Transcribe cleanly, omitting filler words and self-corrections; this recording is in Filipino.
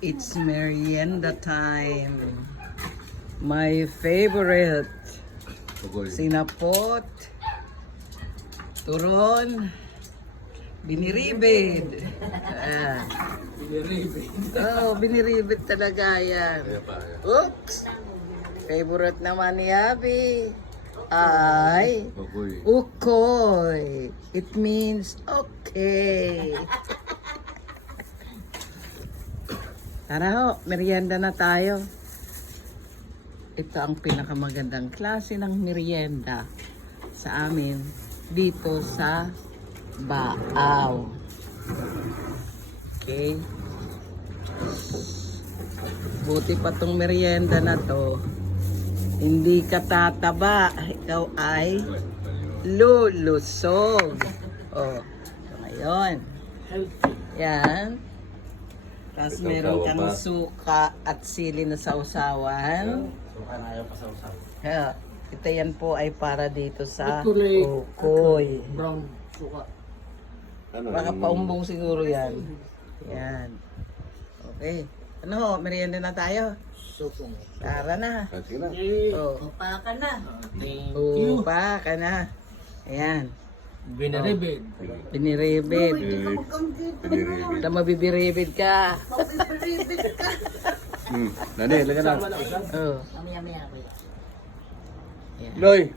It's merienda time. My favorite. Sinapot, turon, biniribid. Ayan. Oh, biniribid talaga yan. Oops! Favorite naman ni Abby ay ukoy. It means okay. Tara ho, merienda na tayo. Ito ang pinakamagandang klase ng merienda sa amin dito sa Baaw. Okay? Buti pa tong merienda na to. Hindi ka tataba. Ikaw ay lulusog. Oh, so ngayon. Yan. Tapos meron kang suka at sili na sausawan. Ayaw pa sa usaw. Yeah. Ito yan po ay para dito sa ukoy. Brown suka. Baka paumbong siguro yan. Yan. Okay. Ano ho, merienda na tayo. Sukong. Tara na. Oh. Upa ka na. Thank you. Upa ka na. Ayan. Binaribid. Biniribid. Na mabibiribid ka. Nani, laga na. Oh. Mamaya-maya. Yan. Loy,